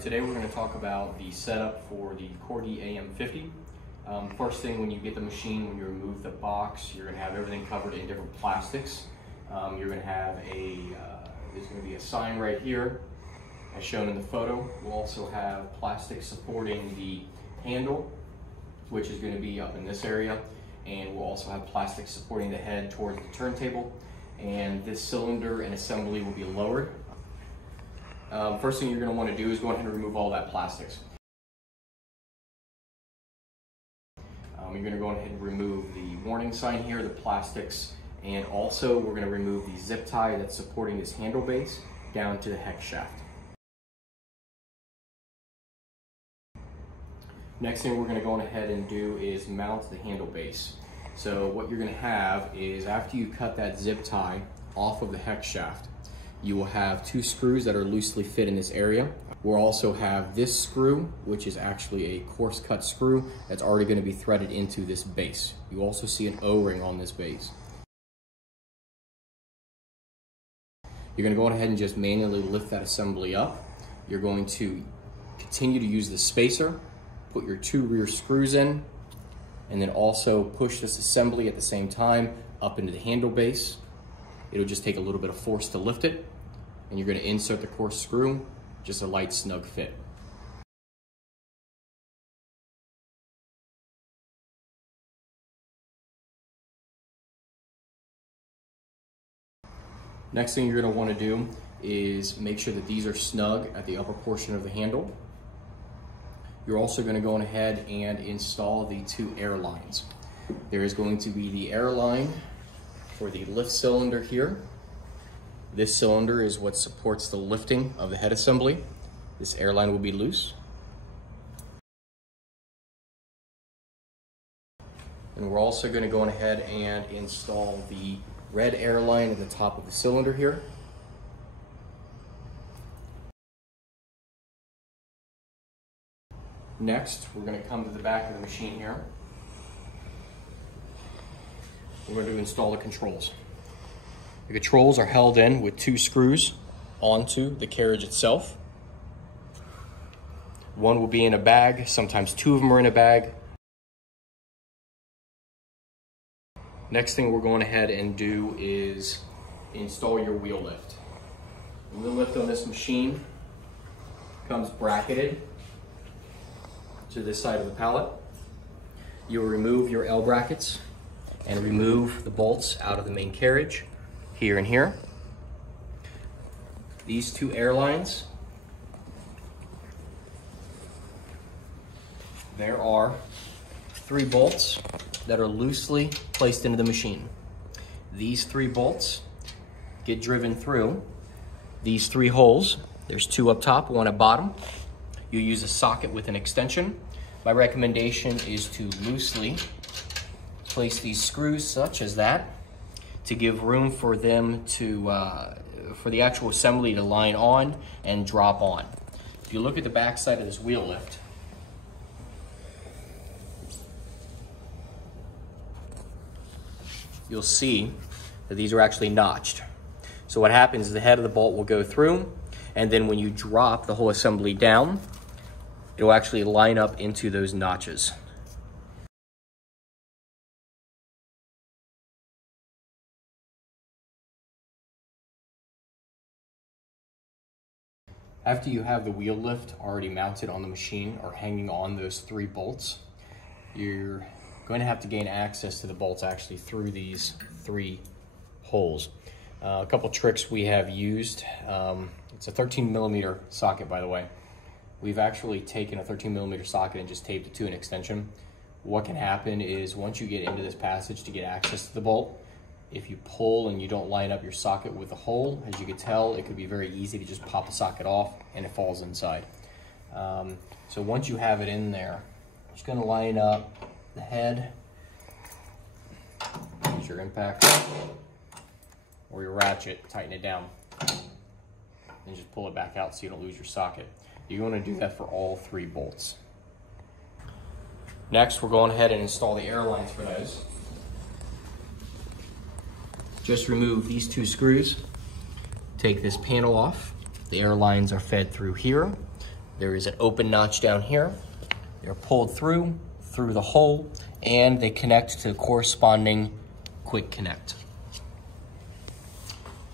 Today we're going to talk about the setup for the Corgi AM50. First thing, when you get the machine, when you remove the box, you're going to have everything covered in different plastics. You're going to have there's going to be a sign right here as shown in the photo. We'll also have plastic supporting the handle, which is going to be up in this area, and we'll also have plastic supporting the head towards the turntable, and this cylinder and assembly will be lowered. First thing you're going to want to do is go ahead and remove all that plastics. You're going to go ahead and remove the warning sign here, the plastics, and also we're going to remove the zip tie that's supporting this handle base down to the hex shaft. Next thing we're going to go ahead and do is mount the handle base. So what you're going to have is, after you cut that zip tie off of the hex shaft, you will have two screws that are loosely fit in this area. We'll also have this screw, which is actually a coarse cut screw that's already going to be threaded into this base. You also see an O-ring on this base. You're going to go ahead and just manually lift that assembly up. You're going to continue to use the spacer, put your two rear screws in, and then also push this assembly at the same time up into the handle base. It'll just take a little bit of force to lift it, and you're going to insert the coarse screw, just a light snug fit. Next thing you're going to want to do is make sure that these are snug at the upper portion of the handle. You're also going to go ahead and install the two air lines. There is going to be the air line for the lift cylinder here. This cylinder is what supports the lifting of the head assembly. This air line will be loose. And we're also going to go ahead and install the red air line at the top of the cylinder here. Next, we're going to come to the back of the machine here. We're going to install the controls. The controls are held in with two screws onto the carriage itself. One will be in a bag, sometimes two of them are in a bag. Next thing we're going ahead and do is install your wheel lift. The wheel lift on this machine comes bracketed to this side of the pallet. You'll remove your L brackets and remove the bolts out of the main carriage here and here. These two air lines, there are 3 bolts that are loosely placed into the machine. These 3 bolts get driven through these 3 holes. There's 2 up top, 1 at bottom. You use a socket with an extension. My recommendation is to loosely place these screws such as that to give room for them to, for the actual assembly to line on and drop on. If you look at the back side of this wheel lift, you'll see that these are actually notched. So what happens is the head of the bolt will go through, and then when you drop the whole assembly down, it will actually line up into those notches. After you have the wheel lift already mounted on the machine or hanging on those 3 bolts, you're going to have to gain access to the bolts actually through these 3 holes. A couple tricks we have used. It's a 13mm socket, by the way. We've actually taken a 13mm socket and just taped it to an extension. What can happen is, once you get into this passage to get access to the bolt, if you pull and you don't line up your socket with the hole, as you can tell, it could be very easy to just pop the socket off and it falls inside. So once you have it in there, I'm just going to line up the head, use your impact or your ratchet, tighten it down, and just pull it back out so you don't lose your socket. You're going to do that for all 3 bolts. Next, we're going ahead and install the air lines for those. Just remove these 2 screws, take this panel off. The air lines are fed through here. There is an open notch down here. They're pulled through the hole, and they connect to the corresponding quick connect.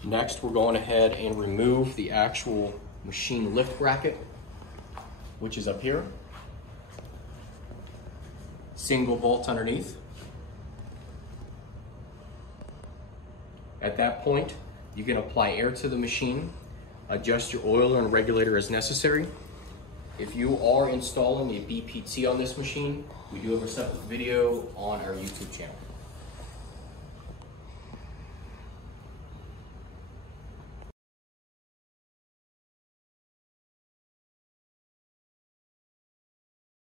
Next, we're going ahead and remove the actual machine lift bracket, which is up here. Single bolt underneath. At that point, you can apply air to the machine, adjust your oiler and regulator as necessary. If you are installing a BPT on this machine, we do have a separate video on our YouTube channel.